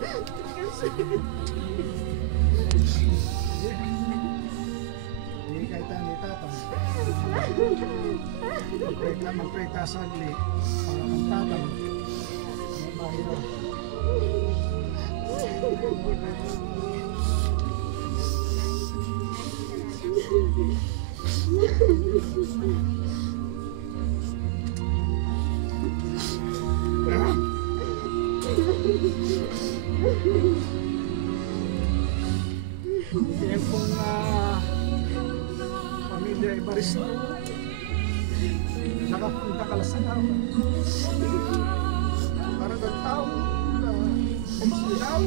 Hindi kahit ni tatang. Mag-pray ka saglit. Para kang tatang. May bahiro. Yan pong pamilya Evaristo nakapunta ka sa naman para ng taong silaw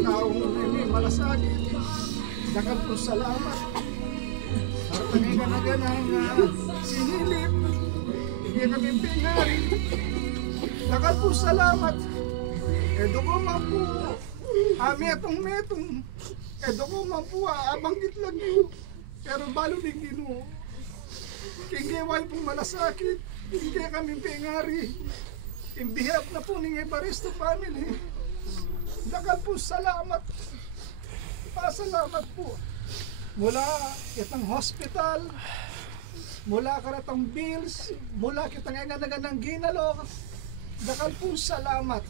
taong malasakit dakan po salamat para panigan na ganang sinilip hindi kami pinari dakan po salamat edo ko man po metong edo ko man po abanggit lang yun pero balo din Ginoo kingeway pong malasakit hindi kami pingari in behalf na po ng Evaristo family dakan po salamat pasalamat po mula itang hospital mula karatang bills mula kitang ng ginalo dakan po salamat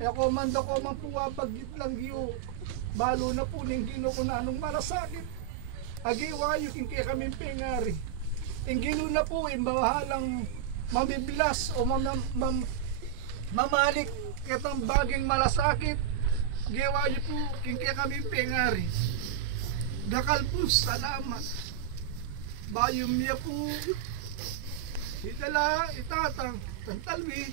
ako man po paggit lang giyo balo na po ning Ginoo ko na anong malasakit agiwayo king kaya kami pingari ing Ginoo na po mahalang mamiblas o mamalik kitang baging malasakit giwayo po king kaya kami pingari dakal po salamat bayom niya po itala itatang tantalwi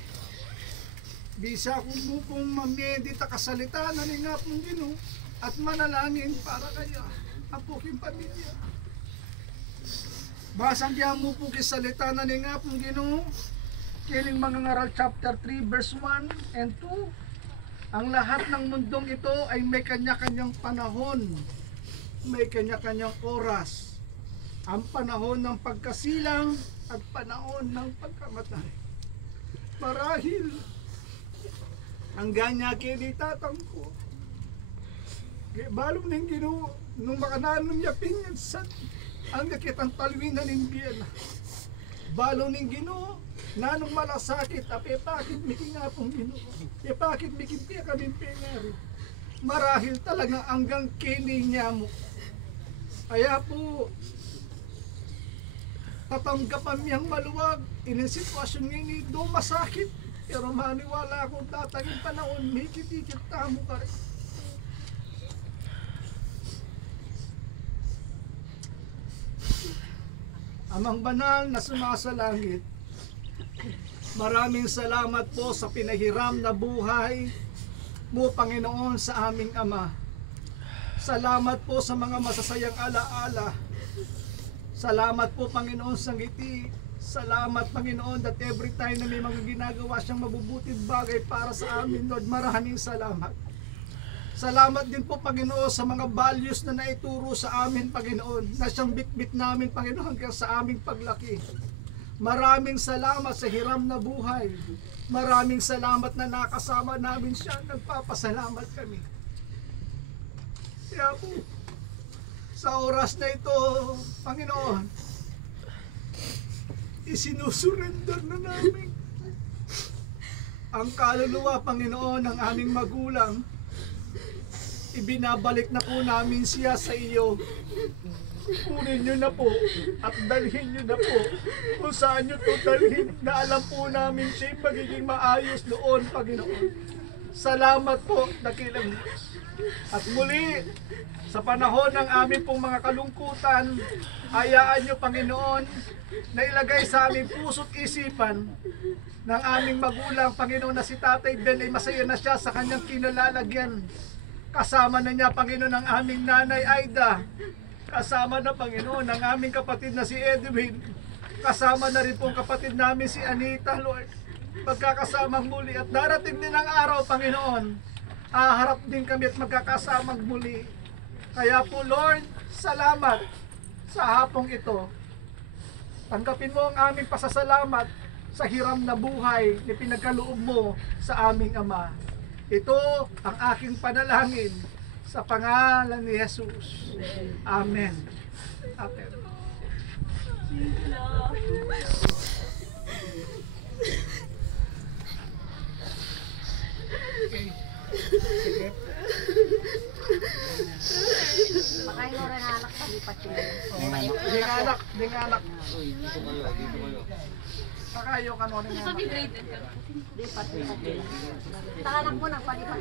bisa kung mo pong mamedita kasalita na ni nga pong Ginoo at manalangin para kayo ang puking pamilya basang diyan mo po kisalita na ni nga pong Ginoo kiling mga ngaral chapter 3 verse 1 and 2 ang lahat ng mundong ito ay may kanya-kanyang panahon may kanya-kanyang oras ang panahon ng pagkasilang at panahon ng pagkamatay marahil ang ganya kinitatang ko balong ng Ginoo nung makananong niya pinyansan ang nakitang talwin na nimbiyan balong ng Ginoo nanong malasakit apepakit miking nga pong Ginoo epakit miking piya kami pingari marahil talaga hanggang kini niya mo kaya po tatanggapan niyang maluwag ilang sitwasyon ngayon do masakit pero maniwala akong tataging panahon may kitikit tamo ka rin Amang banal na sumasalangit maraming salamat po sa pinahiram na buhay mo Panginoon sa aming Ama salamat po sa mga masasayang alaala salamat po Panginoon sa ngiti salamat Panginoon that every time na may mga ginagawa siyang mabubuting bagay para sa amin Lord maraming salamat salamat din po Panginoon sa mga values na naituro sa amin Panginoon na siyang bitbit namin Panginoon hanggang sa aming paglaki maraming salamat sa hiram na buhay maraming salamat na nakasama namin siya nagpapasalamat kami kaya po sa oras na ito Panginoon isinusurrender na namin ang kaluluwa Panginoon ng aming magulang ibinabalik na po namin siya sa iyo kunin nyo na po at dalhin nyo na po kung saan nyo to dalhin na alam po namin siya magiging maayos noon Panginoon salamat po dakilang Diyos at muli sa panahon ng aming pong mga kalungkutan hayaan nyo Panginoon na ilagay sa aming puso't isipan ng aming magulang Panginoon na si Tatay Ben ay masaya na siya sa kanyang kinalalagyan kasama na niya Panginoon ang aming nanay Aida kasama na Panginoon ang aming kapatid na si Edwin kasama na rin pong kapatid namin si Anita Lord magkakasamang muli at darating din ang araw Panginoon haharap din kami at magkakasamang muli kaya po Lord salamat sa hapong ito tanggapin mo ang aming pasasalamat sa hiram na buhay na pinagkaloob mo sa aming Ama Ito ang aking panalangin sa pangalan ni Jesus. Amen. Amen. Okay. Sige. Baka yung orang anak palipat yun. Di nga anak, di nga anak. Baka ayaw ka mo rin nga anak. Lipat, lipat. Sa anak mo nagpalipat.